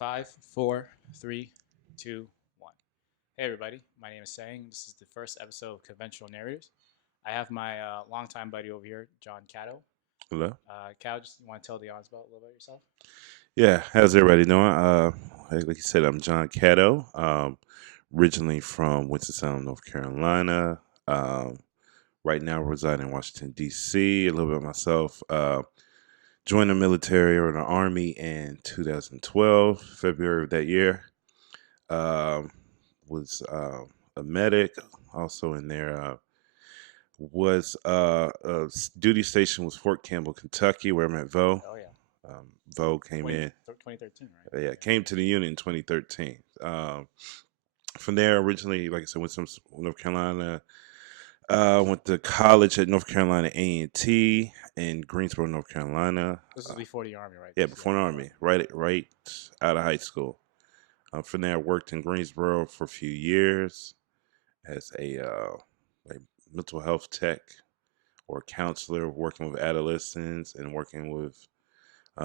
Five, four, three, two, one. Hey everybody, my name is Sang. This is the first episode of Conventional Narrators. I have my longtime buddy over here, John Kato. Hello. Kato, just want to tell the audience about a little about yourself? Yeah, how's everybody doing? Like you said, I'm John Cato. Originally from Winston-Salem, North Carolina. Um, right now, reside in Washington D.C. A little bit myself. Joined the military or the army in 2012, February of that year. Um, was a medic, also in there. Was duty station was Fort Campbell, Kentucky, where I met Vo. Oh yeah, Vo came 20, in. 2013, right? Yeah, came to the unit in 2013. From there, originally, like I said, went to North Carolina. Went to college at North Carolina A&T in Greensboro, North Carolina. This is before the army, right? Yeah, This is before the army, right out of high school. From there, I worked in Greensboro for a few years as a mental health tech or counselor, working with adolescents and working with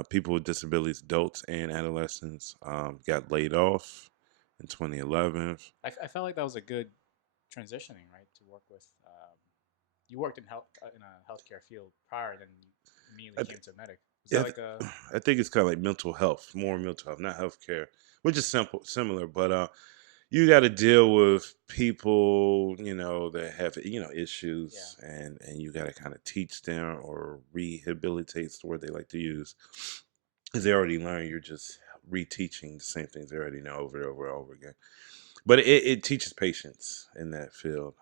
people with disabilities, adults and adolescents. Got laid off in 2011. I felt like that was a good transitioning, right? To work with, you worked in health in a healthcare field prior, then you immediately I came to medic. Was Yeah, that like a I think it's kind of like mental health, more mental health, not healthcare, which is similar. But you got to deal with people, that have yeah? issues, and you got to kind of teach them or rehabilitate is the word they like to use, because they already learned. You're just reteaching the same things they already know over and over and over again. But it teaches patience in that field.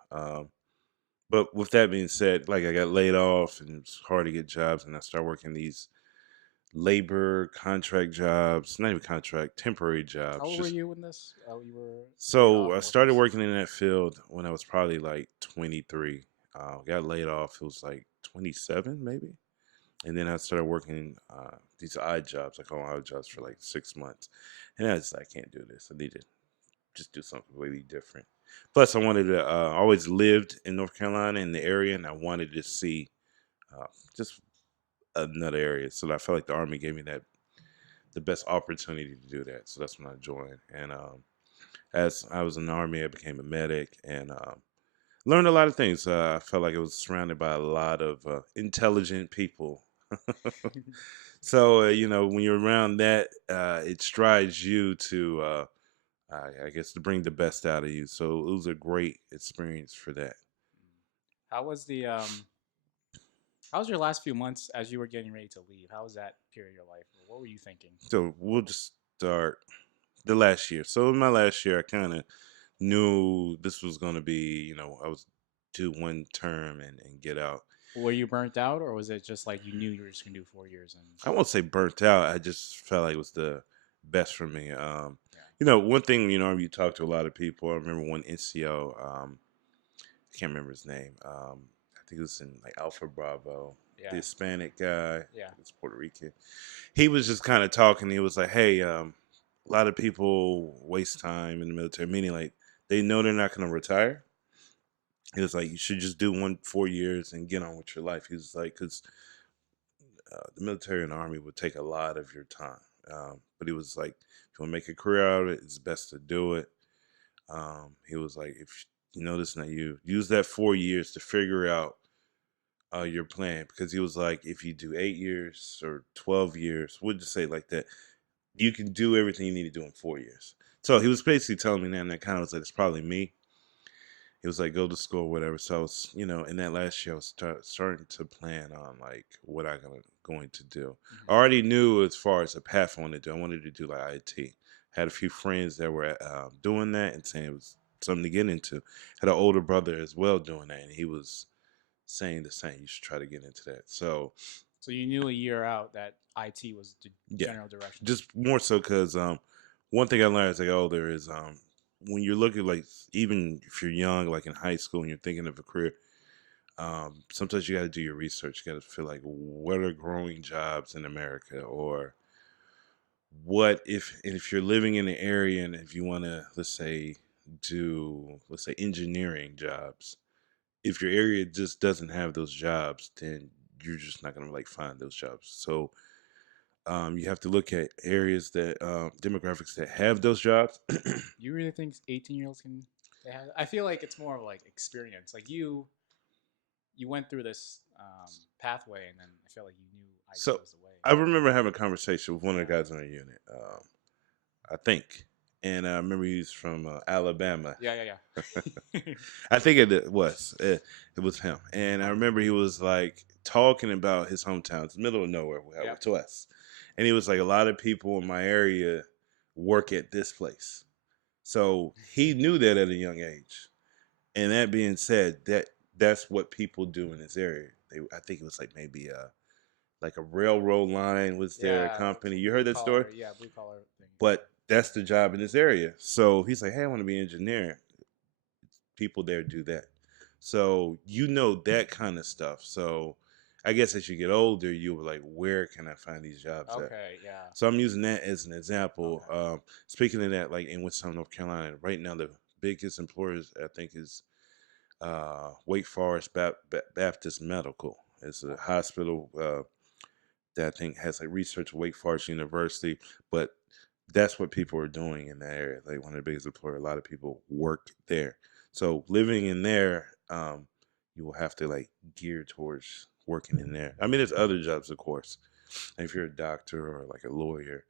But with that being said, like I got laid off and it's hard to get jobs, and I started working these labor contract jobs, not even contract, temporary How jobs. old were Just you when this? You were laid so off I and working started this. working in that field when I was probably like 23. Got laid off. It was like 27 maybe, and then I started working these odd jobs. I call them odd jobs for like 6 months, and I was like, I can't do this. I need to just do something completely different. Plus, I wanted to. Always lived in North Carolina in the area, and I wanted to see uh, just another area. So I felt like the Army gave me the best opportunity to do that. So that's when I joined. And as I was in the Army, I became a medic and learned a lot of things. I felt like I was surrounded by a lot of intelligent people. So when you're around that, it strives you to, I guess, to bring the best out of you. So it was a great experience for that. How was the how was your last few months as you were getting ready to leave? How was that period of your life? What were you thinking? So we'll just start the last year. So in my last year, I kind of knew this was going to be, I was do one term and get out. Were you burnt out, or was it just like you knew you were just gonna do 4 years and I won't say burnt out. I just felt like it was the best for me. yeah, One thing, you talk to a lot of people. I remember one NCO, I can't remember his name. I think it was in like Alpha Bravo, the yeah, Hispanic guy, yeah, it's Puerto Rican. He was just kind of talking. He was like, hey, a lot of people waste time in the military, meaning like they know they're not going to retire. He was like, you should just do 4 years and get on with your life. He was like, because the military and the army would take a lot of your time. But he was like, if you want to make a career out of it, it's best to do it. He was like, if you know this, now you use that 4 years to figure out your plan. Because he was like, if you do 8 years or 12 years, we'll just say it like that, you can do everything you need to do in 4 years. So he was basically telling me that, and that kind of was like, it's probably me. He was like, go to school, whatever. So I was, in that last year, I was starting to plan on like what I'm going to do. I hmm already knew as far as a path I wanted to do. I wanted to do like IT. Had a few friends that were doing that and saying it was something to get into. Had an older brother as well doing that, and he was saying the same. You should try to get into that. So So you knew a year out that IT was the yeah, general direction. just more so because one thing I learned as I got older is when you're looking like even if you're young, like in high school, and you're thinking of a career, sometimes you got to do your research. You got to feel like what are growing jobs in America, or what if you're living in an area and if you want to let's say engineering jobs, if your area just doesn't have those jobs, then you're just not gonna like find those jobs. So You have to look at areas that demographics that have those jobs. You really think 18-year-olds can? They have, I feel like it's more of like experience. Like you went through this pathway, and then I feel like you knew IT So was the way. I remember having a conversation with one of the Yeah. guys on the unit. I think, and I remember he was from Alabama. Yeah, yeah. I think it was him, and I remember he was like talking about his hometown, it's the middle of nowhere Yep. to us, and he was like, a lot of people in my area work at this place, so he knew that at a young age. And that being said, that's what people do in this area. I think it was like maybe like a railroad line was their Yeah, company. You heard blue that story? collar. Yeah, blue collar thing. But that's the job in this area. So he's like, hey, I want to be an engineer. People there do that. So you know that kind of stuff. So I guess as you get older, you were like, where can I find these jobs at? Okay, yeah. So I'm using that as an example. Okay. Speaking of that, like in Winston, North Carolina, right now the biggest employers I think is Wake Forest Baptist Medical. It's a Okay. hospital that I think has like research at Wake Forest University, but that's what people are doing in that area. Like one of the biggest employer, a lot of people work there. So living in there, you will have to like gear towards working in there. I mean, there's other jobs, of course. If you're a doctor or like a lawyer,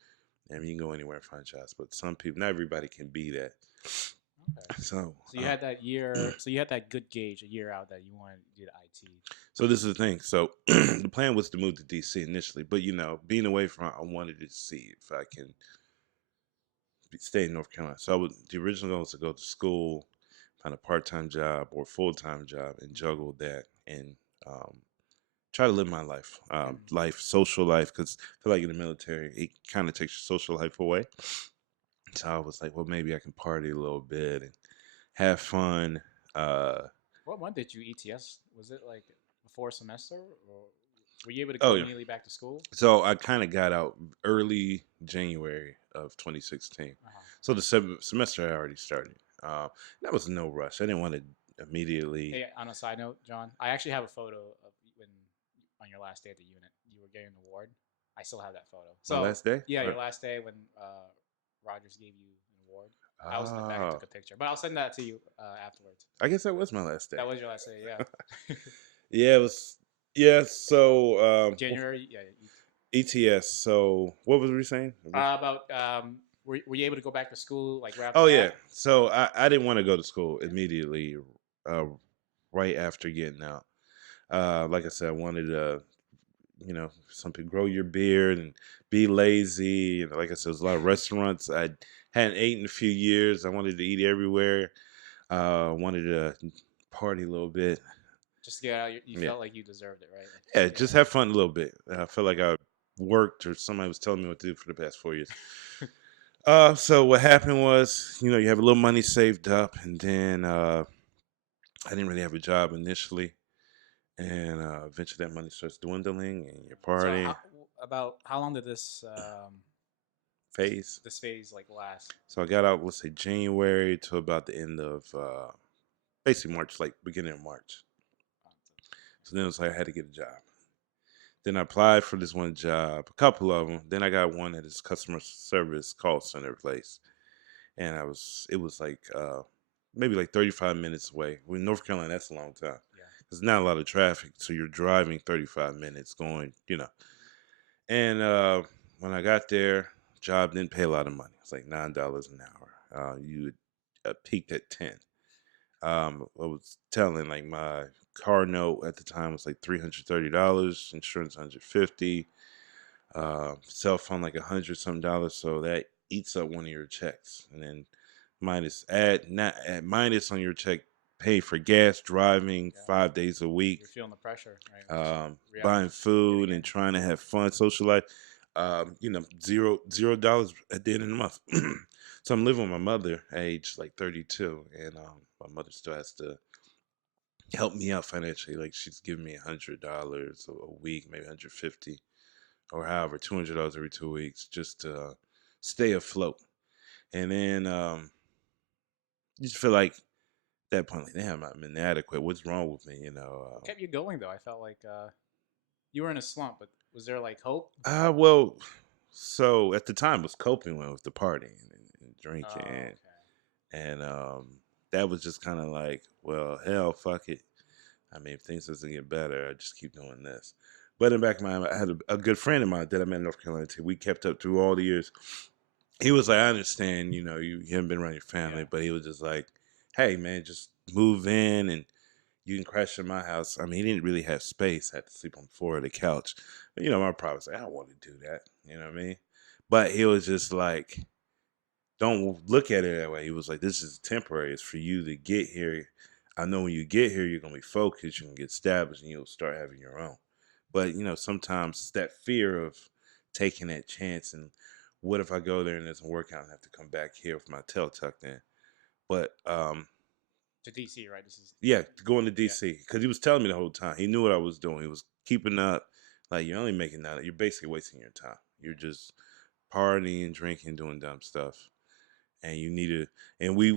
I mean, you can go anywhere and find jobs. But some people, not everybody can be that. Okay. So, So you had that year. So you had that good gauge a year out that you wanted to do the IT. so this is the thing. So the plan was to move to DC initially, but being away from, I wanted to see if I can stay in North Carolina. So the original goal was to go to school, find a part-time job or full-time job, and juggle that and um, try to live my life, social life, because I feel like in the military it kind of takes your social life away. So I was like, well, maybe I can party a little bit and have fun. Uh, What month did you ETS? Was it like before semester, or were you able to go oh yeah. immediately back to school? So I kind of got out early January of 2016. Uh-huh. So the semester had already started. That was no rush. I didn't want to immediately. Hey, on a side note, John, I actually have a photo of when on your last day at the unit you were getting an award. I still have that photo. My So last day? yeah, Or, your last day when Rogers gave you an award. I was in the back. I oh, took a picture, but I'll send that to you afterwards. I guess that was my last day. That was your last day, yeah. Yeah, it was. Yeah, so January, yeah. ETS. So what was we saying? About were you able to go back to school like right after Oh yeah. that? So I didn't want to go to school immediately, uh, right after getting out. Like I said, I wanted to, some people grow your beard and be lazy. And like I said, there's a lot of restaurants I hadn't eaten in a few years. I wanted to eat everywhere. Wanted to party a little bit. Just to get out, you Yeah, felt like you deserved it, right? yeah, Yeah. just have fun a little bit. I felt like I worked or somebody was telling me what to do for the past 4 years. So what happened was, you have a little money saved up, and then I didn't really have a job initially, and eventually that money starts dwindling, and you're So partying about how long did phase. this phase like last? So I got out, let's say January to about the end of basically March, like beginning of March. So then it was like I had to get a job. Then I applied for this one job, a couple of them. Then I got one at this customer service call center place, and it was like maybe like 35 minutes away. In North Carolina, that's a long time. Yeah. There's not a lot of traffic, so you're driving 35 minutes going. And when I got there, job didn't pay a lot of money. It's like $9 an hour. You peaked at 10. I was telling like my car note at the time was like $330, insurance 150, cell phone like $100 something. So that eats up one of your checks, and then minus add not add minus on your check, pay for gas, driving Yeah. 5 days a week, You're feeling the pressure, right? buying food Getting and in. trying to have fun, social life. $0 at the end of the month. So I'm living with my mother, age like 32, and my mother still has to help me out financially. Like she's giving me $100 a week, maybe 150, or however, $200 every 2 weeks, just to stay afloat. And then you just feel like at that point, like, damn, I'm inadequate. What's wrong with me? What kept you going though? I felt like you were in a slump, but was there like hope? Well, So at the time, was coping with the partying and Oh, drinking, okay. and that was just kind of like, well, hell, fuck it. I mean, if things doesn't get better, I just keep doing this. But in the back of my mind, I had a good friend of mine that I met in North Carolina too. We kept up through all the years. He was like, I understand, you haven't been around your family, Yeah. but he was just like, hey, man, just move in and you can crash in my house. I mean, he didn't really have space. I had to sleep on the floor of the couch. But, my problem was like, I don't want to do that. You know what I mean? But he was just like, don't look at it that way. He was like, this is temporary. It's for you to get here. I know when you get here, you're going to be focused. You're going to get established and you'll start having your own. But, sometimes it's that fear of taking that chance. And what if I go there and it doesn't work out and have to come back here with my tail tucked in? But To DC, right? This is yeah, going to yeah. DC because he was telling me the whole time. He knew what I was doing. He was keeping up. Like you're only making that. You're basically wasting your time. You're just partying, drinking, doing dumb stuff, and you need to. And me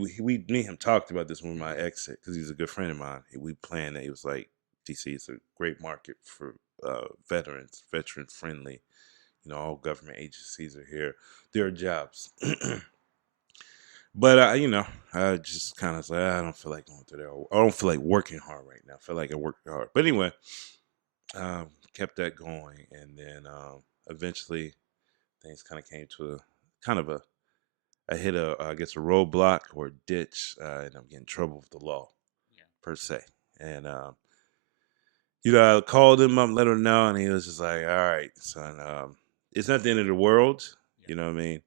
and him talked about this when my Hmm. exit because he's a good friend of mine. We planned that. He was like, DC is a great market for veterans, veteran friendly. All government agencies are here. There are jobs. But I just kind of like I don't feel like going through there. I don't feel like working hard right now. I feel like I worked hard. But anyway, kept that going, and then eventually things kind of came to a kind of a I hit I guess a roadblock or a ditch, and I'm getting in trouble with the law Yeah. per se. And I called him up, let him know, and he was just like, "All right, son, it's not the end of the world." Yeah. You know what I mean?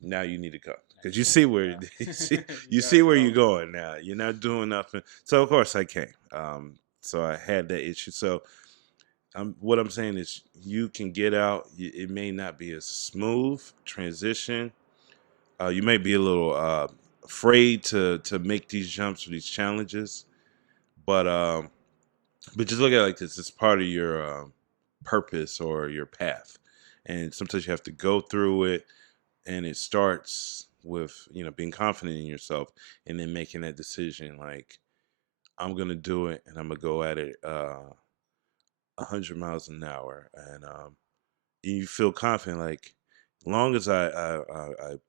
Now you need to go Now because you you gotta see go. where you see, Yeah. You you see gotta where you're go. going now. You're not doing nothing. So of course I came. So I had that issue. So what I'm saying is you can get out. It may not be a smooth transition. You may be a little afraid to make these jumps or these challenges, but just look at it like this: it's part of your purpose or your path, and sometimes you have to go through it and it starts with being confident in yourself and then making that decision like I'm gonna do it and I'm gonna go at it 100 miles an hour and you feel confident like long as I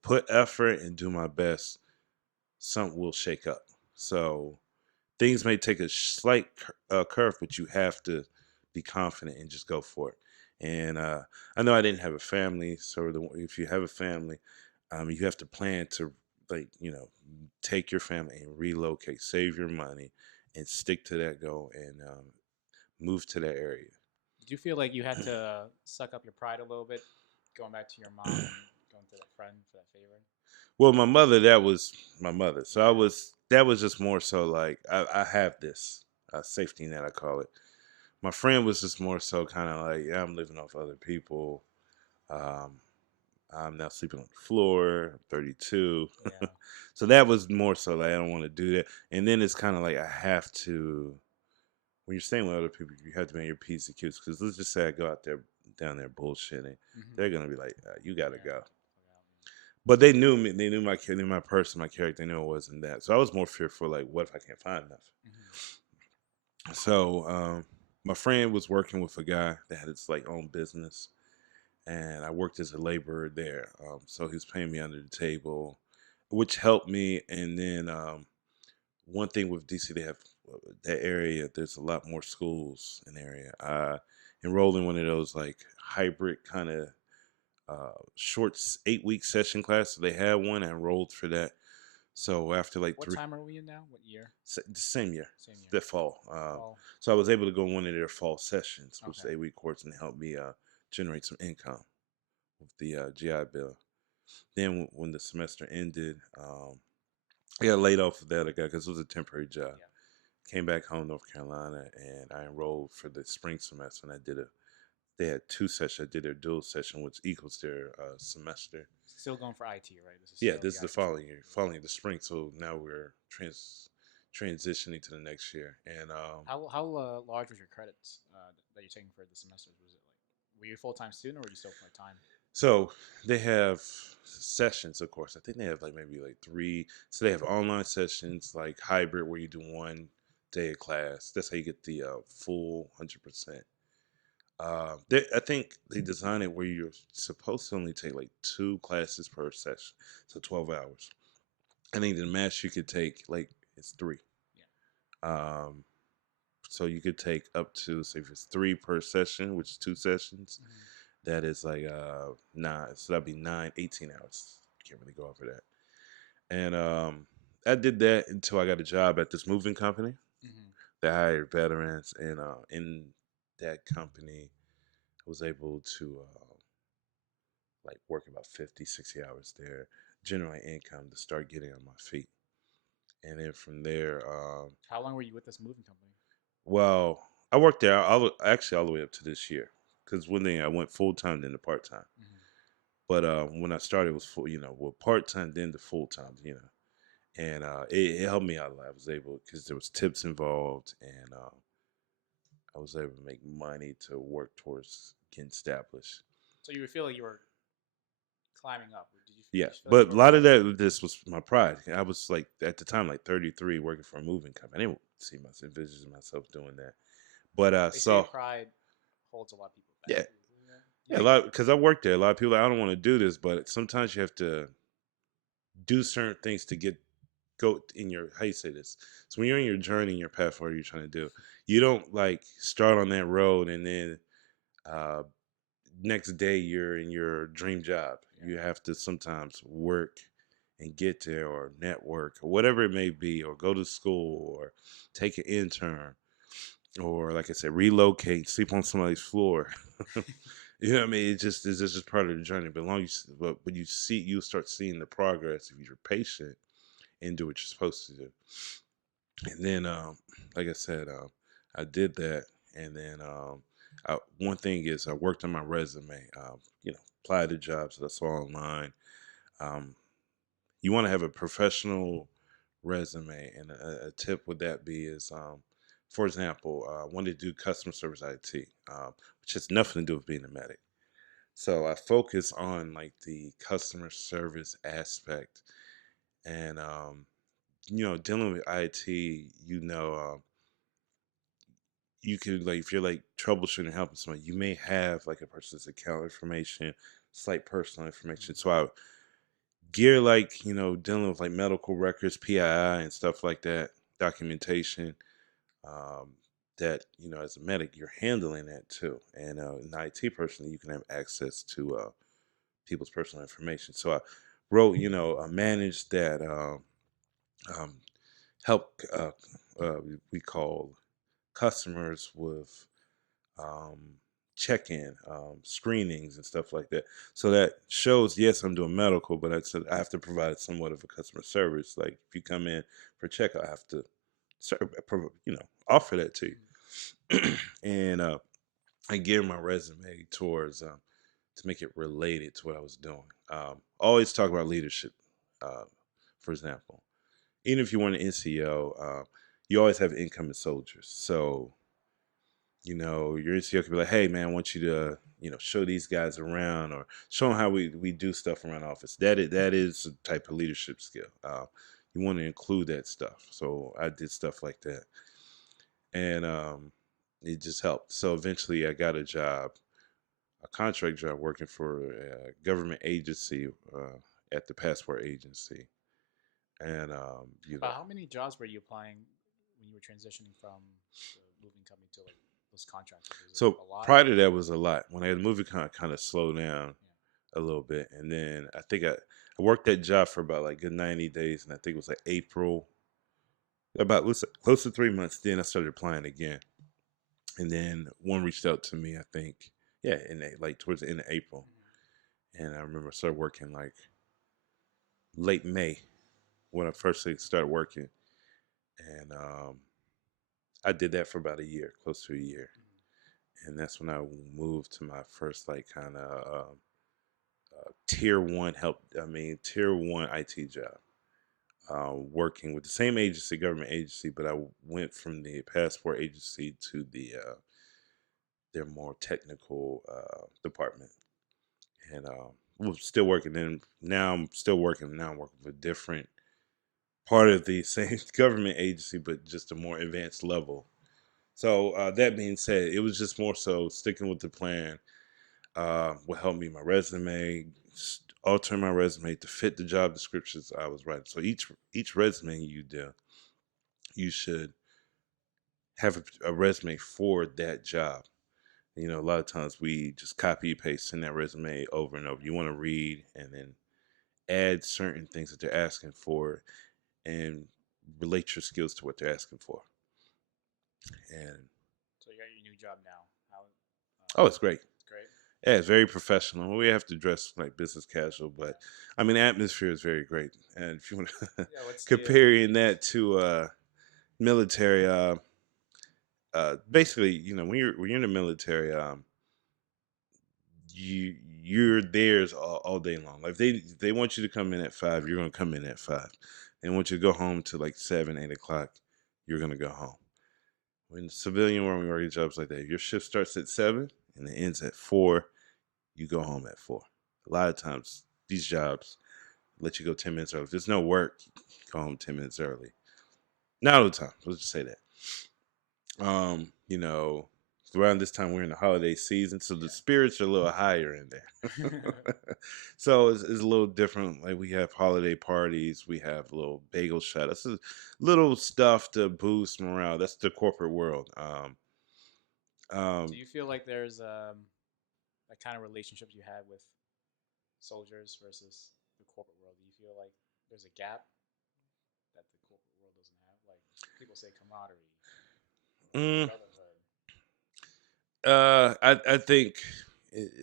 put effort and do my best something will shake up so things may take a slight curve but you have to be confident and just go for it and I know I didn't have a family so if you have a family you have to plan to like take your family and relocate, save your money, and stick to that goal and move to that area. Did you feel like you had to suck up your pride a little bit, going back to your mom and going to that friend for that favor? Well, my mother, that was my mother, so I Yeah. was that was just more so like I have this safety net I call it. My friend was just more so kind of like yeah, I'm living off other people. Um, I'm now sleeping on the floor. I'm 32. Yeah. So that was more so like I don't want to do that. And then it's kind of like I have to when you're staying with other people, you have to make your P's and Q's. Because let's just say I go out there down there bullshitting, Hmm. they're gonna be like, you gotta Yeah. go. Fuck out. But they knew me. They knew my person, my character. They knew it wasn't that. So I was more fearful. Like, what if I can't find nothing? Hmm. So my friend was working with a guy that had his like own business, and I worked as a laborer there. So he was paying me under the table, which helped me. And then one thing with DC, they have that area. There's a lot more schools in the area. I enrolled in one of those like hybrid kind of short 8-week session class. So they had one. I enrolled for that. So after like What time are we in now? What year? the same year, Same year. that fall. Fall. So I was able to go one of their fall sessions, which is Okay. 8-week course, and help me generate some income with the GI Bill. Then when the semester ended, I got laid off of that again because it was a temporary job. Yeah. Came back home, North Carolina, and I enrolled for the spring semester. And I did a. They had 2 sessions. I did their dual session, which equals their semester. Still going for IT, right? This is Yeah, still this the is the IT track. following year, following the spring. So now we're transitioning to the next year, and How large was your credits that you're taking for the semesters? Was it like were you a full time student or were you still part time? so they have sessions, of course. I think they have like maybe like 3. So they have online sessions, like hybrid, where you do one day of class. That's how you get the full 100%. I think they designed it where you're supposed to only take like 2 classes per session, so 12 hours. I think the max you could take like it's three. Um, so you could take up to say if it's three per session, which is 2 sessions. Yeah. That is like 9. So that'd be 9, 18 hours. Can't really go over that. And I did that until I got a job at this moving company Hmm. that hired veterans, and in that company, I was able to like work about 50, 60 hours there, generate income to start getting on my feet. And then from there, How long were you with this moving company? well, I worked there actually all the way up to this year. Because one thing I went full time, then to part time. Hmm. But when I started, it was full, well, part time, then to full time. And it helped me out a lot. I was able because there was tips involved, and I was able to make money to work towards getting established. So you would feel like you were climbing up. Yeah, Did you feel like you but a were lot of progressing? that this was my pride. I was like at the time like 33, working for a moving company. I didn't see myself envision myself doing that. But They say so pride holds a lot of people back. yeah, You yeah, a think? lot because I worked there. A lot of people like, I don't want to do this, but sometimes you have to do certain things to go in your how you say this. So when you're in your journey, in your path, what you're trying to do, you don't like start on that road and then uh, next day you're in your dream job. Yeah. You have to sometimes work and get there or network or whatever it may be, or go to school or take an intern or like I said, relocate, sleep on somebody's floor. You know what I mean? It's just part of the journey. But long you but you start seeing the progress if you're patient and do what you're supposed to do. And then like I said, I did that, and then one thing is I worked on my resume. Applied to jobs that I saw online. Um, you want to have a professional resume, and a tip would that be is, for example, I wanted to do customer service IT, which has nothing to do with being a medic. So I focus on like the customer service aspect, and dealing with IT, you could like if you're like troubleshooting helping someone, you may have like a person's account information, slight personal information. Mm-hmm. So I gear like dealing with like medical records, PII, and stuff like that, documentation. Um, that as a medic, you're handling that too, and an IT person, you can have access to people's personal information. So I wrote, managed that, um, help we call customers with um, check-in screenings and stuff like that. So that shows, yes, I'm doing medical, but I have to provide somewhat of a customer service. Like if you come in for checkup, I have to serve, offer that to Mm-hmm. you. And I geared my resume towards to make it related to what I was doing. Always talk about leadership, uh, for example. Even if you want an NCO, you always have incoming soldiers. So your NCO could be like, hey, man, I want you to, show these guys around or show them how we do stuff around the office. That is a type of leadership skill. You want to include that stuff. So I did stuff like that. And it just helped. So eventually I got a contract job working for a government agency at the passport agency. And, About how many jobs were you applying when you were transitioning from the moving company to like those contractors? Was it so a lot? prior to that was a lot. When I had the movie kind of slowed down Yeah. a little bit, and then I think I worked that job for about like good 90 days, and I think it was like April, about close to 3 months. Then I started applying again, and then one reached out to me. I think like towards the end of April, Mm-hmm. and I remember I started working like late May when I first started working, and I did that for about a year, close to a year, and that's when I moved to my first like kind of tier one IT job. Working with the same agency, government agency, but I went from the passport agency to their more technical department, and was still working. And now I'm still working. Now I'm working with a different part of the same government agency, but just a more advanced level. So that being said, it was just more so sticking with the plan will help me my resume, alter my resume to fit the job descriptions I was writing. So each resume you do, you should have a resume for that job. You know, a lot of times we just copy paste in that resume over and over. You want to read and then add certain things that they're asking for and relate your skills to what they're asking for. And So you got your new job now. How? oh, it's great. It's great. Yeah, it's very professional. We have to dress like business casual, but I mean, the atmosphere is very great. And if you want to Yeah. What's the? comparing that to military, basically, you know, when you're in the military, you you're theirs all day long. Like they want you to come in at 5, you're gonna come in at 5. They want you to go home to like 7, 8 o'clock, you're gonna go home. When the civilian world, when you work jobs like that, if your shift starts at 7 and it ends at 4, you go home at 4. A lot of times, these jobs let you go 10 minutes early. If there's no work, go home 10 minutes early. Not all the time. Let's just say that. You know, around this time we're in the holiday season, so the Yeah. spirits are a little higher in there. So it's a little different. Like we have holiday parties, we have little bagel shout-outs, little stuff to boost morale. That's the corporate world. Do Um, you feel like there's that kind of relationships you had with soldiers versus the corporate world? Do you feel like there's a gap that the corporate world doesn't have? Like people say camaraderie, mm, brotherhood. I think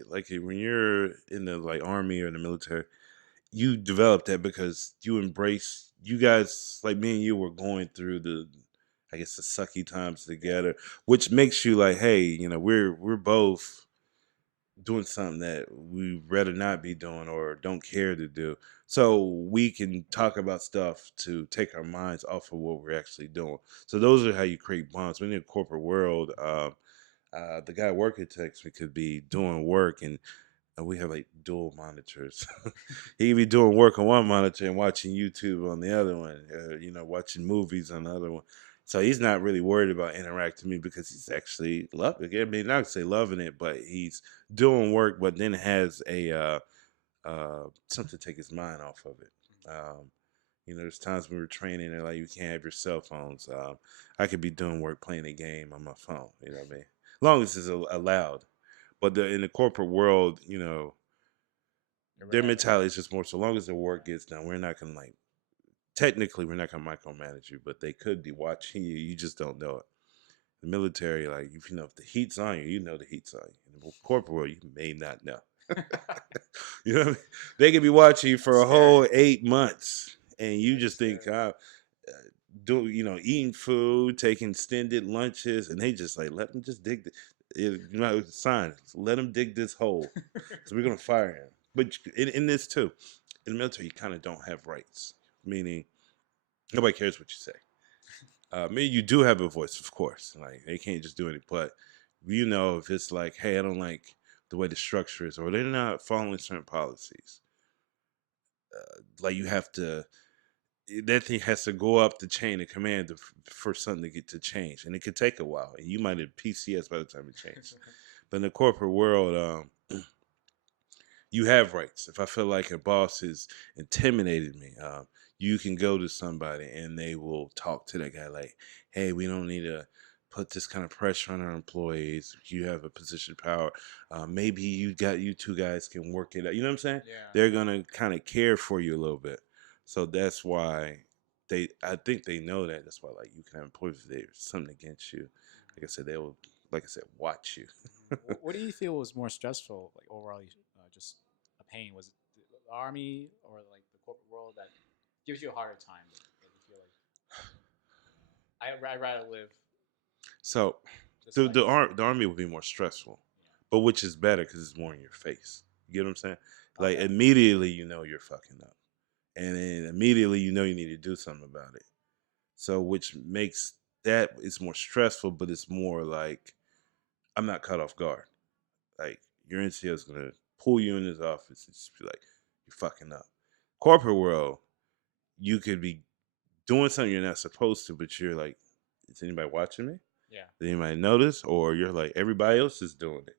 like when you're in the like army or the military, you develop that because you embrace you guys like me and you were going through the I guess the sucky times Yeah. together, which makes you like, hey, you know, we're both doing something that we rather not be doing or don't care to do. So we can talk about stuff to take our minds off of what we're actually doing. So those are how you create bonds. When in the corporate world, the guy working text me could be doing work and we have like dual monitors. He could be doing work on one monitor and watching YouTube on the other one, you know, watching movies on the other one. So he's not really worried about interacting with me because he's actually loving it. I mean, not to say loving it, but he's doing work, but then has a something to take his mind off of it. You know, there's times when we're training and like you can't have your cell phones. I could be doing work playing a game on my phone. You know what I mean? As long as it's allowed. But in the corporate world, you know, their mentality is just more so long as the work gets done. We're not gonna like technically we're not gonna micromanage you, but they could be watching you. You just don't know it. The military, like if you know if the heat's on you, you know the heat's on you. In the corporate world, you may not know. You know what I mean? They could be watching you for That's a scary. whole 8 months, and you Very just think, scary. do you know, eating food, taking extended lunches, and they just like let them just dig. You know, it's a sign. Let them dig this hole, so we're gonna fire him. But in this too, in the military, you kind of don't have rights, meaning nobody cares what you say. Maybe you do have a voice, of course. Like they can't just do it, but you know if it's like, hey, I don't like the way the structure is, or they're not following certain policies. Like you have to, that thing has to go up the chain of command for something to get to change, and it could take a while. And you might have PCS by the time it changed. But in the corporate world, you have rights. If I feel like a boss has intimidated me, you can go to somebody and they will talk to that guy like, "Hey, we don't need to put this kind of pressure on our employees. You have a position of power. Maybe you two guys can work it out." You know what I'm saying? Yeah. They're gonna kind of care for you a little bit. So that's why I think they know that. That's why like you can have employees if there's something against you. Like I said, they will, like I said, watch you. What do you feel was more stressful, like overall, just a pain? Was it the army or like the corporate world that gives you a harder time? That you feel like I'd rather live So this life. the army would be more stressful, Yeah. but which is better because it's more in your face. You get what I'm saying? Like Okay. immediately you know you're fucking up, and then immediately you know you need to do something about it. So which makes that it's more stressful, but it's more like I'm not caught off guard. Like your NCO is gonna pull you in his office and just be like, "You're fucking up." Corporate world, you could be doing something you're not supposed to, but you're like, "Is anybody watching me?" Yeah. Did anybody notice? Or you're like, everybody else is doing it.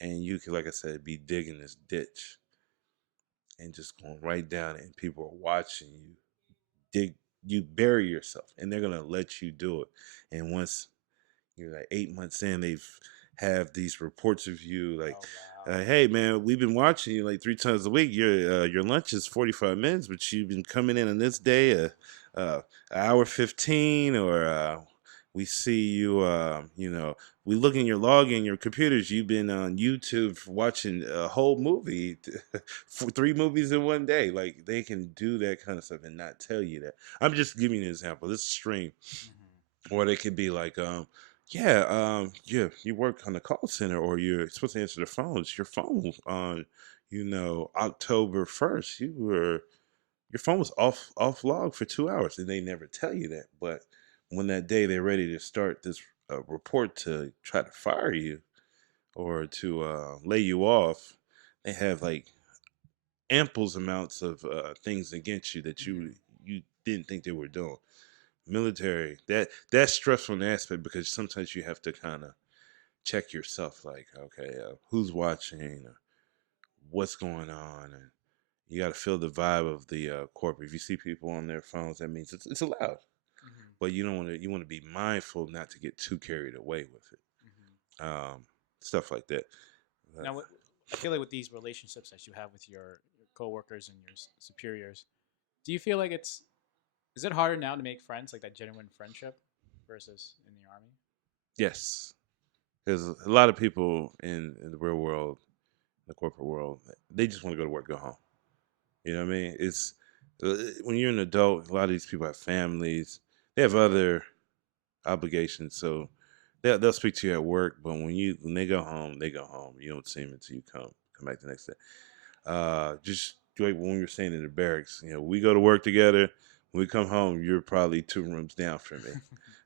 And you could, like I said, be digging this ditch and just going right down it, and people are watching you dig, you bury yourself, and they're gonna let you do it. And once you're like 8 months in, they've have these reports of you like, Oh wow. hey man, we've been watching you like 3 times a week. Your lunch is 45 minutes, but you've been coming in on this day uh hour 15, or we see you we look in your log in your computers. You've been on YouTube watching a whole movie, for 3 movies in one day. Like they can do that kind of stuff and not tell you that. I'm just giving you an example. This is stream, Hmm. or they could be like, yeah, yeah, you work on the call center, or you're supposed to answer the phones. Your phone on, October 1st, your phone was off log for 2 hours, and they never tell you that. But when that day they're ready to start this report to try to fire you or to lay you off, they have like amples amounts of things against you that you Hmm. you didn't think they were doing. Military, that's stressful in aspect because sometimes you have to kind of check yourself, like, okay, who's watching, what's going on, and you got to feel the vibe of the corporate. If you see people on their phones, that means it's allowed, Hmm. but you don't want to. You want to be mindful not to get too carried away with Hmm. it. Stuff like that. Uh, Now, I feel like with these relationships that you have with your coworkers and your superiors, do you feel like is it harder now to make friends, like that genuine friendship, versus in the army? yes, because a lot of people in the real world, the corporate world, they just want to go to work, go home. You know what I mean? It's when you're an adult, a lot of these people have families. They have other obligations, so they'll speak to you at work. But when they go home, they go home. You don't see them until you come back the next day. Just like when we were saying in the barracks, we go to work together. When we come home, you're probably 2 rooms down from me.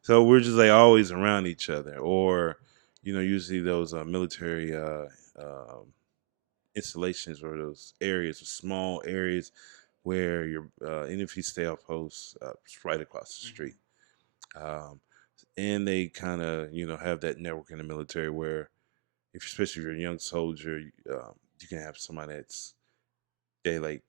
So we're just like always around each other. Or usually those military installations, or those areas, or small areas where and if you stay off post, it's right across the street. Hmm. Um, and they kind of have that network in the military where, especially if you're a young soldier, you can have somebody that's they like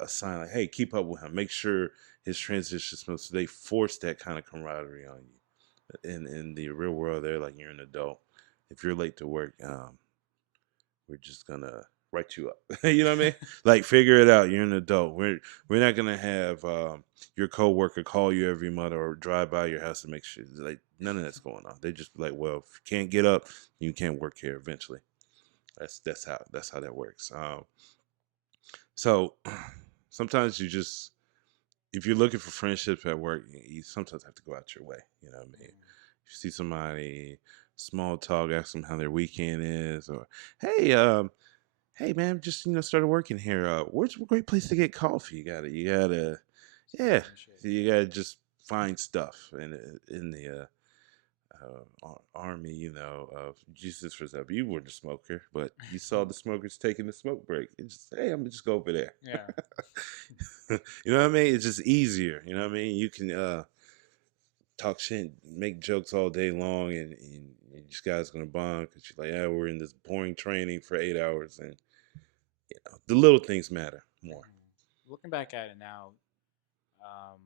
assign, like, hey, keep up with him, make sure his transition smooth. So they force that kind of camaraderie on you. In the real world, they're like, you're an adult. If you're late to work, we're just gonna write you up. You know what I mean? Like, figure it out. You're an adult. We're not gonna have your coworker call you every month or drive by your house to make sure. Like, none of that's going on. They just like, well, if you can't get up, you can't work here eventually. That's how that works. So sometimes you just, if you're looking for friendships at work, you sometimes have to go out your way. You know what I mean? If you see somebody, small talk, ask them how their weekend is, or hey, hey man, just started working here. Where's a great place to get coffee? You gotta, yeah. Differentiate. So you gotta just find stuff in the army. Jesus, for example, you weren't a smoker, but you saw the smokers taking the smoke break. It's just, hey, I'm gonna just go over there. Yeah. You know what I mean? It's just easier. You know what I mean? You can talk shit, make jokes all day long, and these guys gonna bond because you're like, yeah, we're in this boring training for 8 hours, and the little things matter more. Hmm. Looking back at it now, um,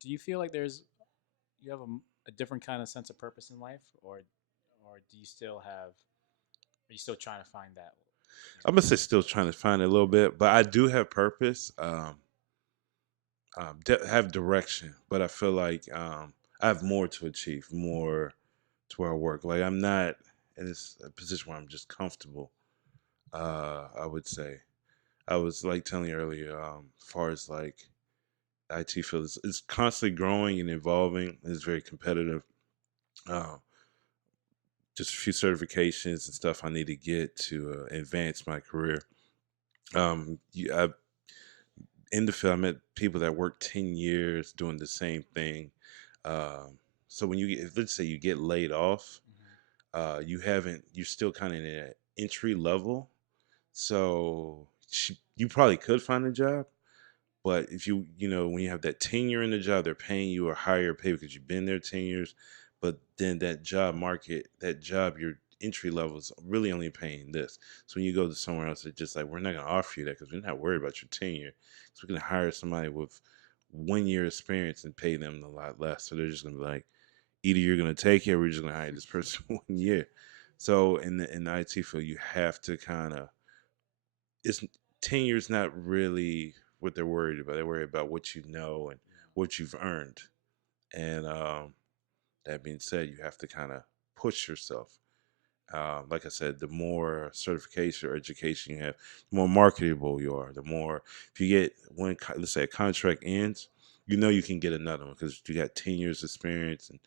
do you feel like you have a different kind of sense of purpose in life, or do you still have are you still trying to find that I'm gonna say still trying to find it a little bit, but I do have purpose. Have direction, but I feel like I have more to achieve, more to where I work. Like, I'm not in this a position where I'm just comfortable. I would say I was like telling you earlier, as far as like IT field is constantly growing and evolving. It's very competitive. Uh, just a few certifications and stuff I need to get to advance my career. I in the field, I met people that work 10 years doing the same thing. Um, so when let's say you get laid off, hmm you're still kind of in an entry level. So you probably could find a job, but if when you have that tenure in the job, they're paying you a higher pay because you've been there 10 years. but then that job market, that job, your entry level is really only paying this. So when you go to somewhere else, it's just like we're not going to offer you that because we're not worried about your tenure. So we can hire somebody with 1 year experience and pay them a lot less. So they're just going to be like, either you're going to take it or we're just going to hire this person 1 year. So in the IT field, you have to kind of, it's tenure's not really what they're worried about. They're worried about what you know and Yeah. what you've earned. And that being said, you have to kind of push yourself. Like I said, the more certification or education you have, the more marketable you are. The more, if you get one, let's say a contract ends, you know you can get another one because you got 10 years experience and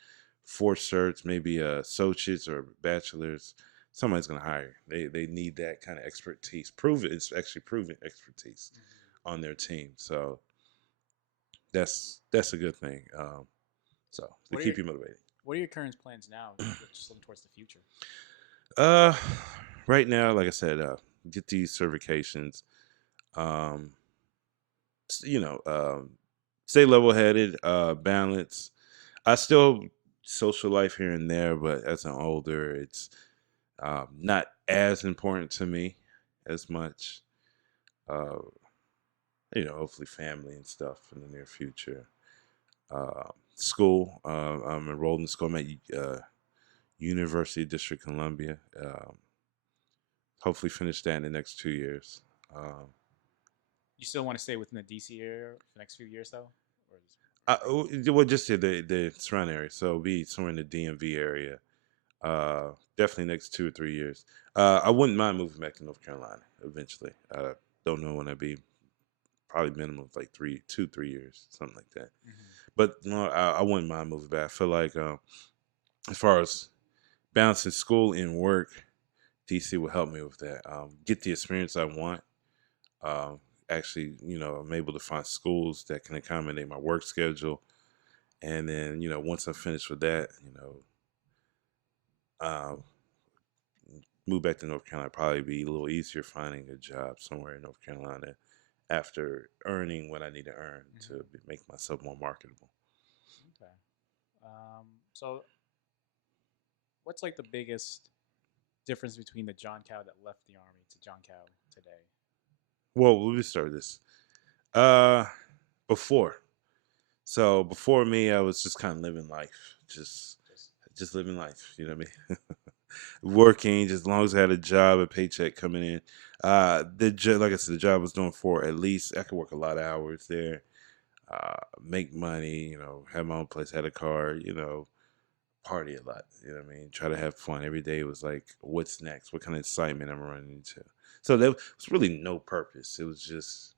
four certs, maybe associates or bachelors. Somebody's gonna hire you. They need that kind of expertise. Prove it. It's actually proven expertise Hmm. on their team. So that's a good thing. So to What are your keep you motivated. What are your current plans now? Just looking towards the future. Uh, right now, like I said, get these certifications. Um, you know, stay level headed, balance. I still social life here and there, but as I'm older, it's not as important to me as much. Uh, hopefully family and stuff in the near future. School. I'm enrolled in school. I'm at University of District Columbia. Hopefully finish that in the next 2 years. Um, You still want to stay within the DC area for the next few years, though, or well, just the surrounding area. So be somewhere in the DMV area. Definitely next 2 or 3 years. I wouldn't mind moving back to North Carolina eventually. Don't know when I'd be. Probably minimum of like 3 years, something like that. mm-hmm. But no, I wouldn't mind moving back. I feel like as far as balancing school and work, DC will help me with that. Get the experience I want. Um, Actually, I'm able to find schools that can accommodate my work schedule. And then, once I'm finished with that, um, move back to North Carolina. Probably be a little easier finding a job somewhere in North Carolina after earning what I need to earn Mm-hmm. to make myself more marketable. Okay. So what's like the biggest difference between the John Cow that left the army to John Cow today? Well, let me start this. Uh, before. So before me, I was just kind of living life, just Just just living life. You know what I mean? Working just as long as I had a job, a paycheck coming in. Like I said, the job I was doing for at least I could work a lot of hours there, make money. Have my own place, had a car. Party a lot. You know what I mean? Try to have fun every day. It was like, what's next? What kind of excitement I'm running into? So there was really no purpose. It was just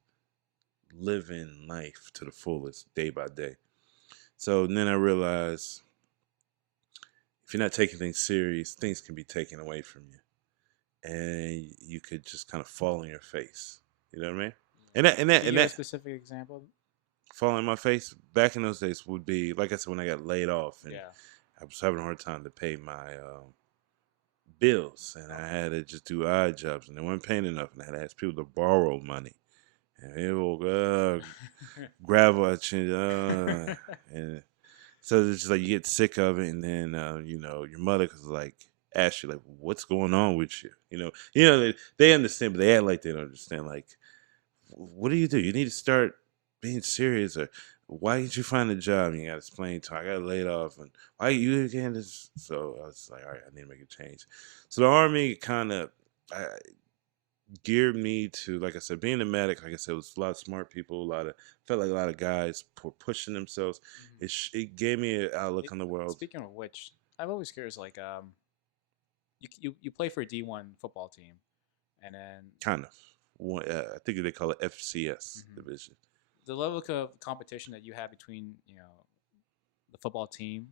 living life to the fullest, day by day. So then I realized if you're not taking things serious, things can be taken away from you, and you could just kind of fall on your face. You know what I mean? And that and that Can you and give a that specific example? fall on my face back in those days would be like I said when I got laid off and Yeah. I was having a hard time to pay my bills, and I Okay. had to just do odd jobs, and they weren't paying enough, and I had to ask people to borrow money, and they will grab at you, and so it's just like you get sick of it, and then your mother cause like ask you like, "What's going on with you?" They understand, but they act like they don't understand. Like, what do? You need to start being serious, or why did you find a job? And you got to explain to her, I got laid off, and why you again? This? So I was like, all right, I need to make a change. So the army kind of geared me to, like I said, being a medic. Like I said, it was a lot of smart people, felt like a lot of guys pushing themselves. Mhm. It gave me an outlook It, on the world. Speaking of which, I'm always curious. Like, you play for a D1 football team, and then Kind of. I think they call it FCS mhm, division. the level of competition that you have between the football team,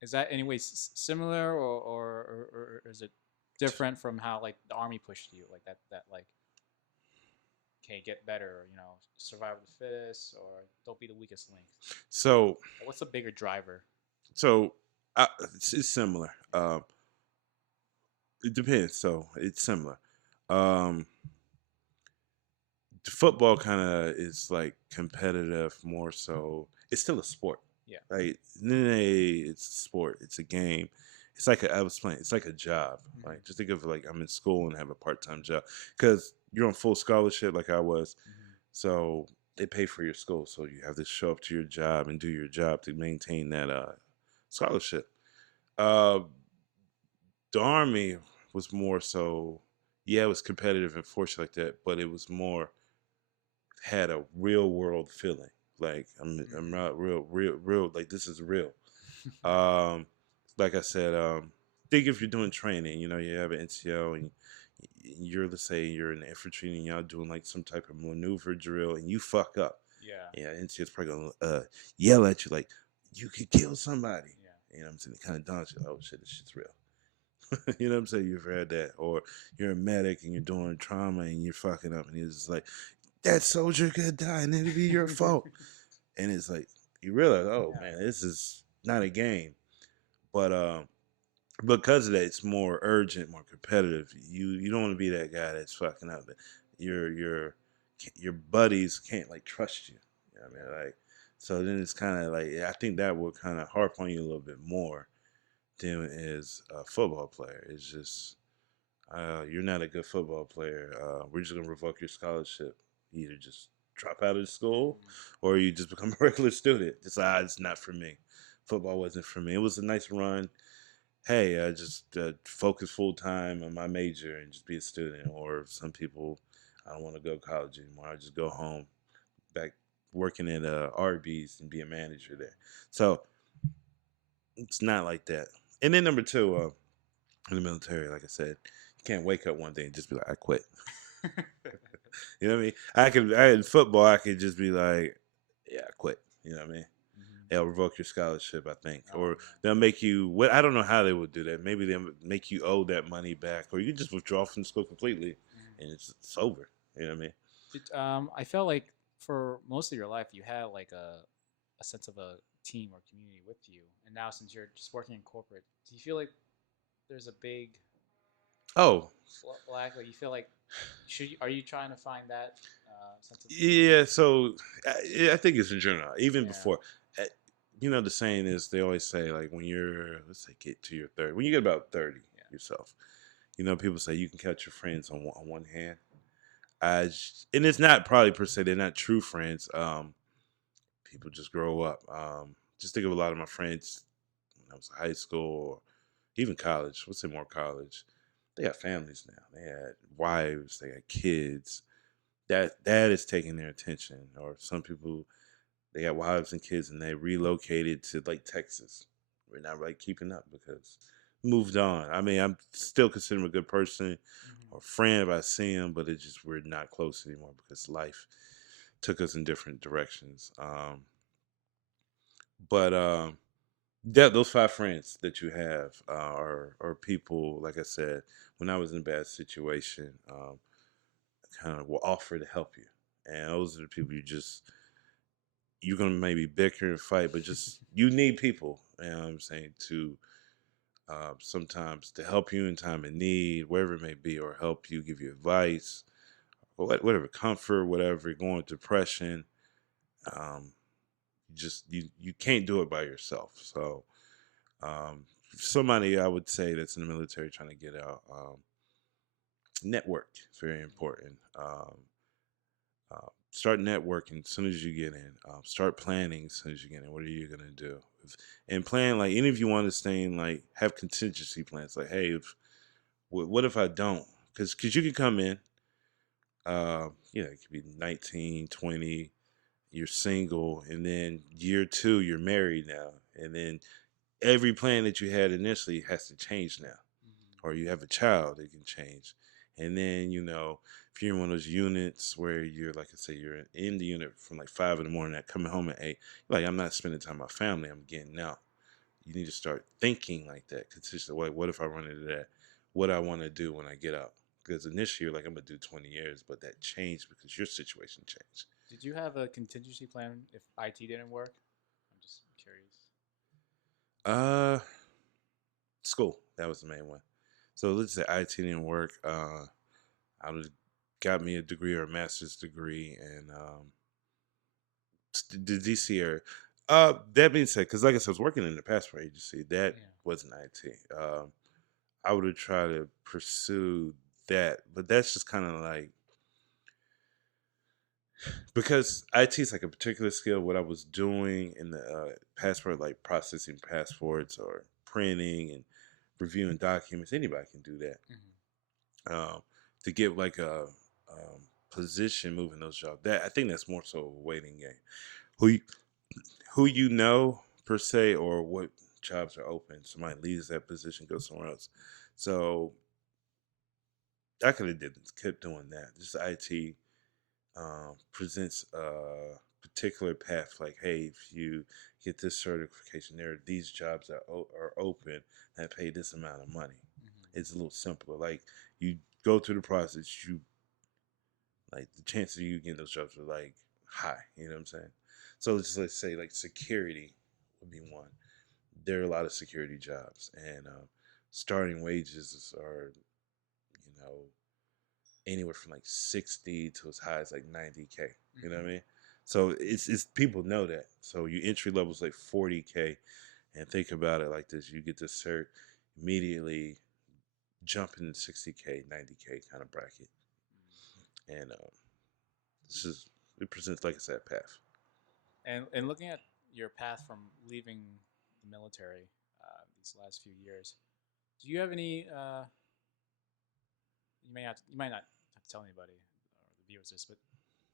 is that any similar, or is it different from how like the army pushed you, like that like, okay, get better, or, survival of the fittest, or don't be the weakest link? So, Like, what's the bigger driver? so it's similar. It depends. So it's similar. Um, the football kind of is like competitive more so. It's still a sport. Yeah. Like, it's a sport. It's a game. It's like I was playing. It's like a job. Hmm. Like, just think of like I'm in school and have a part time job because you're on full scholarship, like I was. Hmm. So they pay for your school. So you have to show up to your job and do your job to maintain that scholarship. Uh, the army was more so. Yeah, it was competitive and fortunate like that, but it was more had a real world feeling. Like I'm Hmm. not real. Like this is real. Um, like I said, think if you're doing training, you have an NCO and you're, let's say you're in the infantry and y'all doing like some type of maneuver drill and you fuck up. Yeah. Yeah, NCO's probably gonna yell at you like you could kill somebody. Yeah. You know what I'm saying? It kind of daunts you. Oh shit, this shit's real. You know what I'm saying? You've heard that, or you're a medic and you're doing trauma and you're fucking up, and he's just like, that soldier could die and it'd be your fault. And it's like you realize, oh Yeah. man, this is not a game. But because of that, it's more urgent, more competitive. You don't want to be that guy that's fucking up. Your buddies can't like trust you. You know what I mean? Like, so then it's kind of like I think that will kind of harp on you a little bit more than is a football player. It's just you're not a good football player. We're just gonna revoke your scholarship. You either just drop out of school, Hmm. or you just become a regular student. It's not for me. Football wasn't for me. It was a nice run. Hey, just focus full time on my major and just be a student. Or some people, I don't want to go to college anymore. I just go home, back working at Arby's and be a manager there. So it's not like that. And then number two, in the military, like I said, you can't wake up one day and just be like, I quit. You know what I mean? In football, I could just be like, yeah, I quit. You know what I mean? Hmm. They'll revoke your scholarship, I think, Oh or they'll make you. What I don't know how they would do that. Maybe they'll make you owe that money back, or you can just withdraw from school completely, no. Hmm. and it's over. You know what I mean? I felt like for most of your life you had like a sense of a team or community with you, and now since you're just working in corporate, do you feel like there's a big Oh, lack? Like you feel like are you trying to find that sense of community? yeah. So I think it's in general, even Yeah. before. uh, the saying is they always say like when you're, let's say, get to your 30, when you get about 30 Yeah. yourself, people say you can count your friends on one hand. And it's not probably per se they're not true friends. People just grow up. Just think of a lot of my friends when I was in high school or even college. Let's say more college. They got families now. They had wives. They got kids. That is taking their attention. Or some people, they got wives and kids and they relocated to like Texas. We're not really keeping up because moved on. I mean, I'm still considered him a good person Hmm. or friend if I see him, but it's just we're not close anymore because life took us in different directions. But that those five friends that you have are people, like I said, when I was in a bad situation, kind of will offer to help you, and those are the people you're gonna maybe bicker and fight, but just you need people. You know what I'm saying, to sometimes to help you in time of need, wherever it may be, or help you, give you advice, or whatever, comfort, whatever, going with depression. Um, you can't do it by yourself. So somebody I would say that's in the military trying to get out, network is very important. Start networking as soon as you get in. Start planning as soon as you get in. What are you gonna do? And plan, like, any of you want to stay in, like, have contingency plans. Like, hey, if what if I don't? Because you can come in. It could be 19, 20. You're single, and then year two, you're married now, and then every plan that you had initially has to change now, Hmm. or you have a child, it can change. And then, if you're in one of those units where you're, like I say, you're in the unit from like 5 in the morning, coming home at 8, you're like, I'm not spending time with my family, I'm getting out. You need to start thinking like that. Consistently, like, what if I run into that? What I want to do when I get out? Because initially, you're like, I'm going to do 20 years, but that changed because your situation changed. Did you have a contingency plan if IT didn't work? I'm just curious. Uh, School. That was the main one. So let's say IT didn't work. I would got me a degree or a master's degree in the DC area. That being said, because like I said, I was working in the passport agency. That Yeah. wasn't IT. I would have tried to pursue that, but that's just kind of like because IT is like a particular skill. What I was doing in the passport, like processing passports or printing and reviewing documents, anybody can do that. Hmm. To get like a position moving those jobs, that I think that's more so a waiting game. Who you, who you know per se, or what jobs are open. Somebody leaves that position, goes somewhere else. So I could have did kept doing that. Just IT presents a particular path. Like, hey, if you get this certification, there are these jobs that are open that pay this amount of money. Hmm. It's a little simpler. Like you go through the process, you like the chances of you getting those jobs are like high. You know what I'm saying? So let's say like security would be one. There are a lot of security jobs, and starting wages are you know anywhere from like 60 to as high as like 90K. You know what I Hmm. mean? So it's people know that. So your entry level is like 40K, and think about it like this: you get the cert immediately, jump in the 60K, 90K kind of bracket, and this is it presents like I said path. And looking at your path from leaving the military these last few years, do you have any? You might not have to tell anybody or the viewers this, but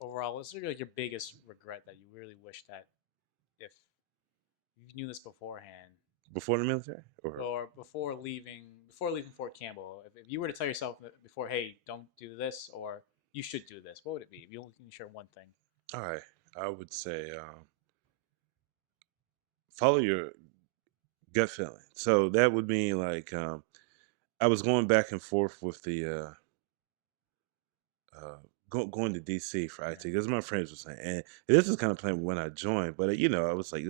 overall, what's like your biggest regret that you really wish that if you knew this beforehand Before the military, or or before leaving Fort Campbell, if you were to tell yourself before, hey, don't do this or you should do this, what would it be? If you only can share one thing. all right, I would say follow your gut feeling. So that would mean like I was going back and forth with the going to DC for IT Yeah. because my friends were saying, and this is kind of playing when I joined, but I was like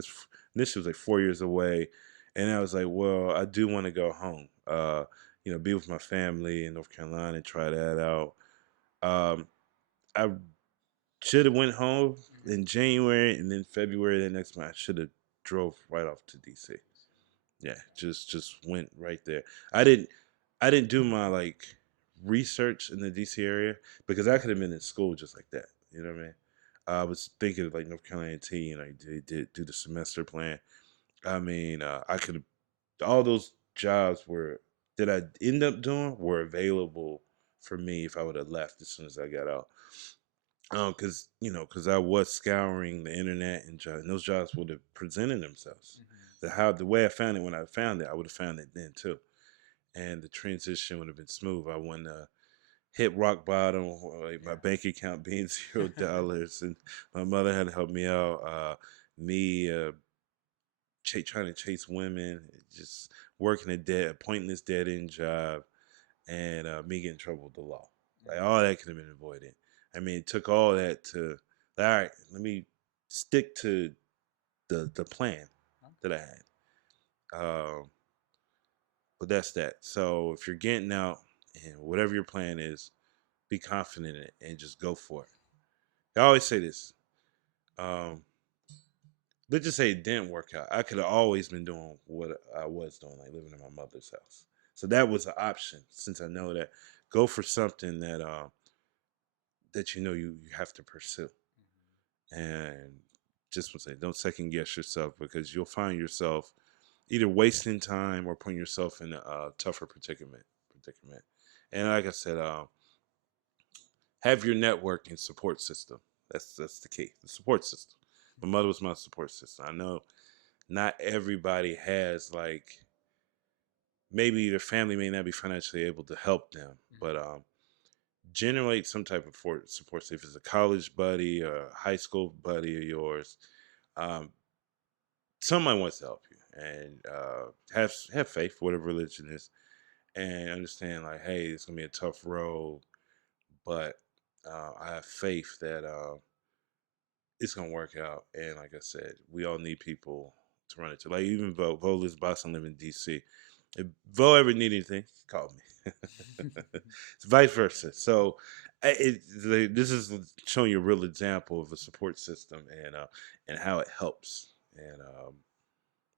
this was like 4 years away, and I was like, well, I do want to go home, be with my family in North Carolina and try that out. Um, I should have went home in Mm-hmm. January, and then February the next month I should have drove right off to DC. Yeah, Okay. just went right there. I didn't do my like research in the DC area because I could have been in school just like that. You know what I mean? I was thinking of like North Carolina T. They did do the semester plan. I mean, I could have all those jobs were that I end up doing were available for me if I would have left as soon as I got out. Because I was scouring the internet and those jobs would have presented themselves. Mm-hmm. The way I found it when I found it, I would have found it then too, and the transition would have been smooth. I wouldn't hit rock bottom, like my bank account being $0, and my mother had to help me out. Me trying to chase women, just working a pointless dead end job, and me getting in trouble with the law. Like Mm-hmm. all that could have been avoided. I mean, it took all that to all right. Let me stick to the plan that I had. Um, but that's that. So if you're getting out and whatever your plan is, be confident in it and just go for it. I always say this. Um, let's just say it didn't work out. I could have always been doing what I was doing, like living in my mother's house. So that was an option. Since I know that, go for something that you have to pursue, and just want to say, don't second guess yourself because you'll find yourself either wasting time or putting yourself in a tougher predicament. And like I said, have your network and support system. That's the key. The support system. My mother was my support system. I know not everybody has like maybe their family may not be financially able to help them, but Mm-hmm. generate some type of support. If it's a college buddy or a high school buddy of yours, um, somebody wants to help you, and have faith, whatever religion is, and understand like, hey, it's gonna be a tough road, but I have faith that it's gonna work out. And like I said, we all need people to run into. Like even Vo lives Boston, live in DC. If Vo ever need anything, call me. It's vice versa. So this is showing you a real example of a support system and how it helps. and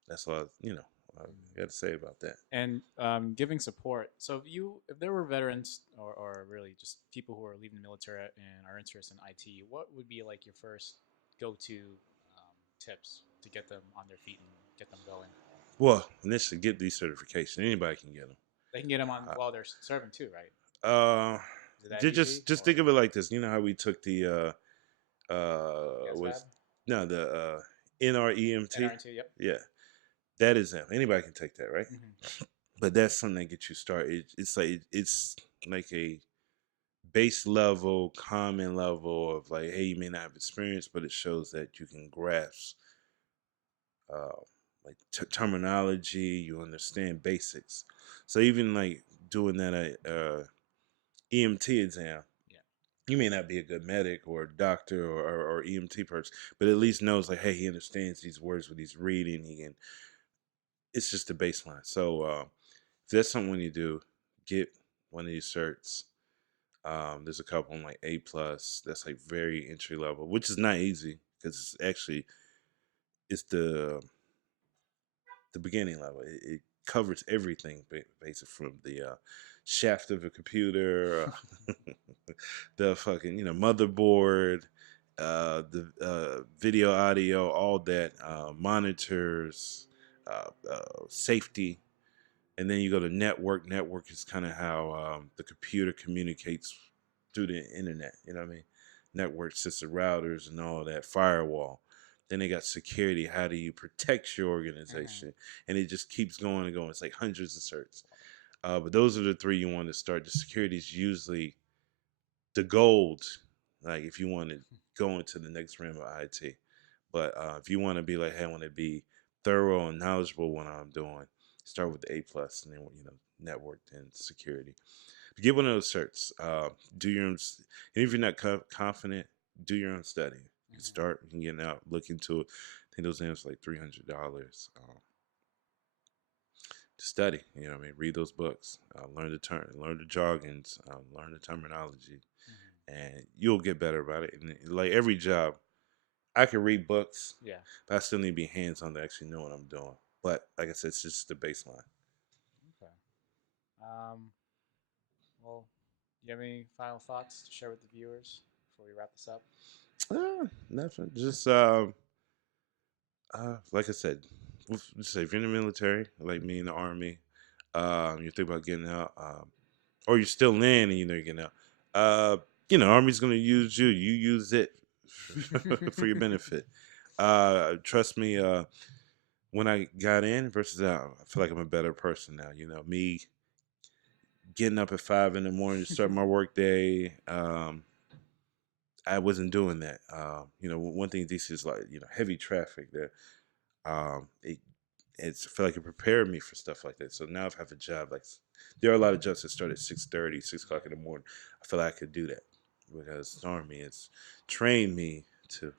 that's all I got to say about that. And giving support. So if there were veterans or really just people who are leaving the military and are interested in IT, what would be like your first go-to tips to get them on their feet and get them going? Well, initially, get these certifications. Anybody can get them. They can get them on while they're serving too, right? Uh, Is it that easy? just think of it like this. You know how we took the Yes, was no the NREMT. NRNT, yep. Yeah, that is them. Anybody can take that, right? Mm-hmm. But that's something that gets you started. It's like a base level, common level of like, hey, you may not have experience, but it shows that you can grasp uh, like terminology, you understand basics. So even like doing that EMT exam, Yeah. you may not be a good medic or doctor or EMT person, but at least knows like, hey, he understands these words when he's reading. He can. It's just the baseline. So if that's something you do, get one of these certs. There's a couple on like A+. That's like very entry level, which is not easy because it's the beginning level. It covers everything, basically from the shaft of a computer, the fucking motherboard, the video, audio, all that, monitors, safety, and then you go to network. Network is kind of how the computer communicates through the internet. You know what I mean? Network system routers and all that, firewall. Then they got security. How do you protect your organization? Mm-hmm. And it just keeps going and going. It's like hundreds of certs. But those are the three you want to start. The security is usually the gold. Like if you want to go into the next realm of IT. But if you want to be like, hey, I want to be thorough and knowledgeable when I'm doing, start with the A+, and then network and security. Get one of those certs. Do your own, and if you're not confident, do your own study. You can start, you can get out, look into it. I think those names like $300 to study. You know what I mean? Read those books, learn the jargons, learn the terminology, and you'll get better about it. And like every job, I can read books, Yeah. but I still need to be hands on to actually know what I'm doing. But like I said, it's just the baseline. Okay. Well, do you have any final thoughts to share with the viewers before we wrap this up? Nothing. Just like I said, just say if you're in the military, like me in the army, you think about getting out, or you're still in and you're getting out. Army's gonna use you. You use it for your benefit. Trust me. When I got in versus out, I feel like I'm a better person now. Me getting up at 5 in the morning to start my work day. I wasn't doing that. One thing in DC is like heavy traffic there. I feel like it prepared me for stuff like that. So now if I have a job like there are a lot of jobs that start at 6:30, 6 o'clock in the morning. I feel like I could do that because the Army has trained me to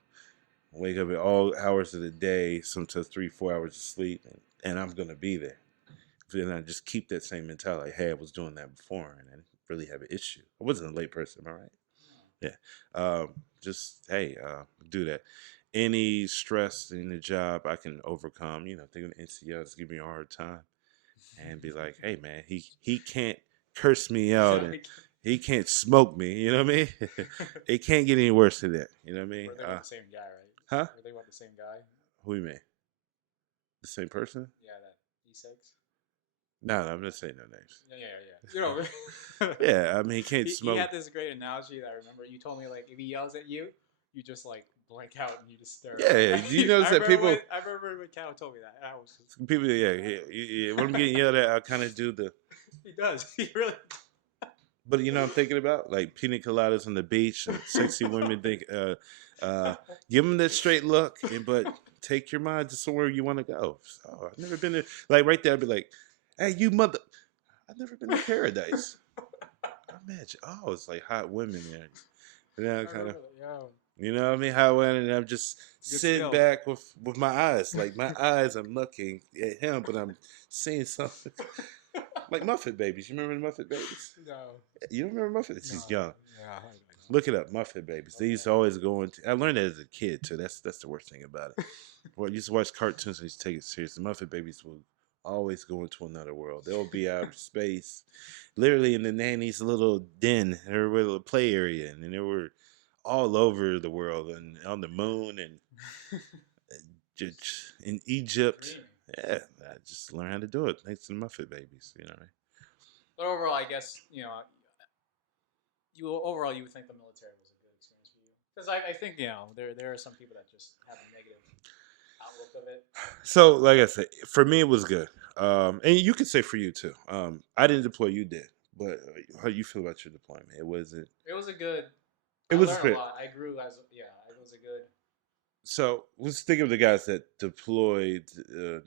wake up at all hours of the day, sometimes 3, 4 hours of sleep, and I'm gonna be there. And I just keep that same mentality. Hey, I was doing that before, and I didn't really have an issue. I wasn't a late person, am I right? Yeah. Just hey, do that. Any stress in the job I can overcome. Think of the NCOs give me a hard time and be like, hey man, he can't curse me out and he can't smoke me. You know what I mean? It can't get any worse than that. You know what I mean? We're thinking about the same guy, right? Huh? We're thinking about the same guy. Who you mean? The same person? Yeah, that E6. No, I'm not saying no names. Yeah. You know. Yeah, I mean he can't he smoke. had this great analogy that I remember. You told me like if he yells at you, you just like blank out and you just stare. Yeah, do you notice that people? I remember when Kato told me that. I was just, people, yeah. When I'm getting yelled at, I kind of do the. He does. He really. But I'm thinking about like pina coladas on the beach and sexy women. Think, give them that straight look, but take your mind to somewhere you want to go. So I've never been there. Like right there, I'd be like, "Hey, you mother! I've never been to paradise." Imagine, it's like hot women there. And then I kind of, you know what I mean? How and I'm just sitting back with my eyes, like my eyes. I'm looking at him, but I'm seeing something. Like Muffet Babies. You remember the Muffet Babies? No. You don't remember Muffet? He's young. Yeah. Look it up, Muffet Babies. They used to always go into. I learned that as a kid too. That's the worst thing about it. Well, I used to watch cartoons and used to take it serious. The Muffet Babies will always go into another world. They'll be out of space, literally in the nanny's little den, her little play area, and they were all over the world and on the moon and just in Egypt. Yeah, I just learned how to do it thanks to the Muffet Babies. You know. But overall, I guess you overall you would think the military was a good experience for you because I think there are some people that just have a negative outlook of it. So, like I said, for me it was good, and you could say for you too. I didn't deploy, you did, but how you feel about your deployment? It wasn't. It was a good. It I was learned a great. lot. I grew as it was a good. So let's think of the guys that deployed.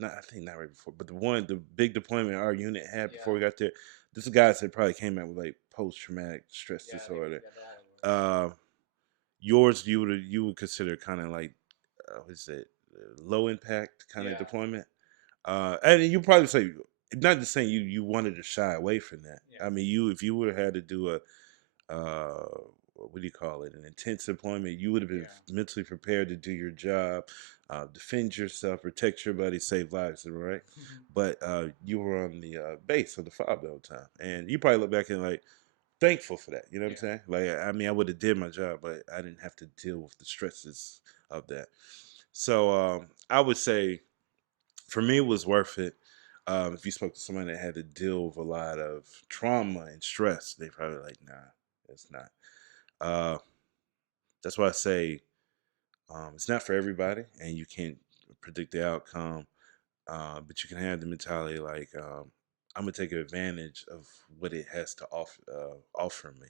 Not I think not right before, but the big deployment our unit had before we got there. This is guys that probably came out with like post traumatic stress disorder. Uh, yours you would consider kind of like what's it low impact kind of deployment. And you probably say not just saying you wanted to shy away from that. I mean, if you would have had to do a what do you call it, an intense deployment, you would have been mentally prepared to do your job, defend yourself, protect your buddy, save lives, right? But you were on the base of the fob the whole time, and you probably look back and like thankful for that. You know what I'm saying? Like, I mean, I would have did my job, but I didn't have to deal with the stresses of that. So I would say for me, it was worth it. If you spoke to someone that had to deal with a lot of trauma and stress, they probably like, nah, it's not. Uh, that's why I say it's not for everybody, and you can't predict the outcome. But you can have the mentality like, I'm gonna take advantage of what it has to offer me.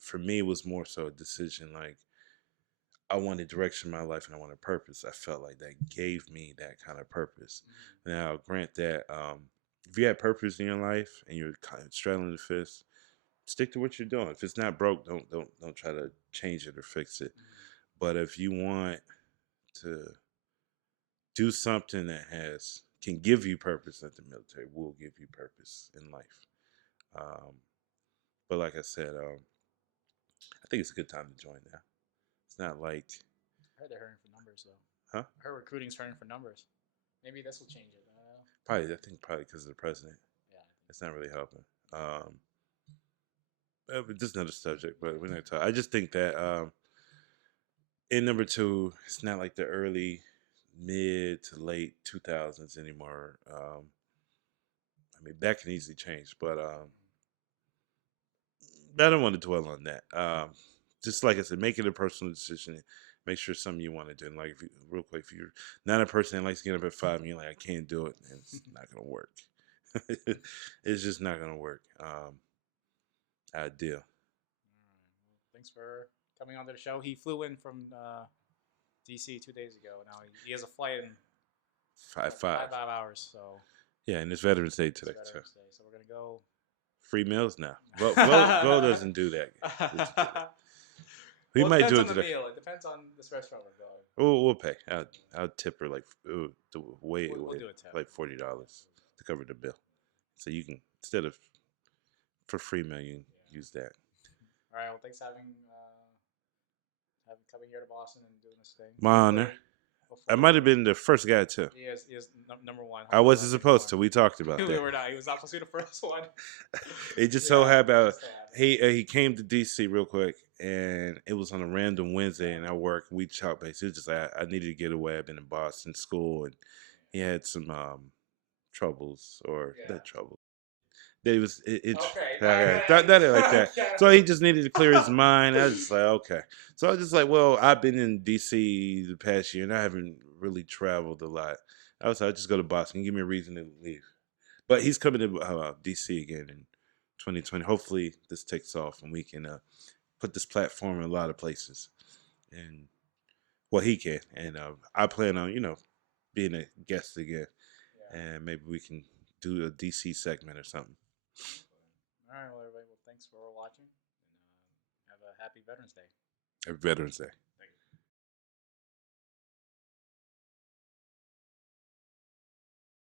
For me, it was more so a decision like I wanted direction in my life and I wanted purpose. I felt like that gave me that kind of purpose. Now, grant that if you have purpose in your life and you're kind of straddling the fist, stick to what you're doing. If it's not broke, don't try to change it or fix it. But if you want to do something that can give you purpose, that the military will give you purpose in life. Um, but like I said, I think it's a good time to join now. It's not like, I heard they're hurting for numbers though. huh? I heard recruiting's hurting for numbers. Maybe this will change it. I don't know. Probably, I think probably because of the president. Yeah. It's not really helping. But this is another subject, but we're not talking. I just think that in number two, it's not like the early, mid to late 2000s anymore. I mean, that can easily change, but I don't want to dwell on that. Just like I said, make it a personal decision. Make sure it's something you want to do. And like, real quick, if you're not a person that likes to get up at 5 and you're like, I can't do it, it's not going to work. It's just not going to work. Ideal. Thanks for coming on to the show. He flew in from DC 2 days ago. Now he has a flight in five hours. So yeah, and it's Veterans Day today. So we're gonna go. Free meals now. Bo doesn't do that. We might do it today. Meal. It depends on this restaurant we're going. Oh, we'll pay. I'll tip her like we'll do a tip. like $40 to cover the bill. So you can instead of for free meal, you can use that. All right. Well, thanks having coming here to Boston and doing this thing. My honor. I might have been the first guy too. He is number one. I wasn't supposed to. We talked about that. We were not. He was not supposed to be the first one. It just so happened. He came to DC real quick, and it was on a random Wednesday, and I work. We chalk base. It was just like I needed to get away. I've been in Boston school, and he had some troubles or not troubles. That was not like that. So he just needed to clear his mind. I was just like, okay. So I was just like, well, I've been in DC the past year, and I haven't really traveled a lot. I was like, I'll just go to Boston. Give me a reason to leave. But he's coming to DC again in 2020. Hopefully this takes off, and we can put this platform in a lot of places. And well, he can, and I plan on being a guest again, and maybe we can do a DC segment or something. All right, well, everybody. Well, thanks for watching, and have a happy Veterans Day. Happy Veterans Day.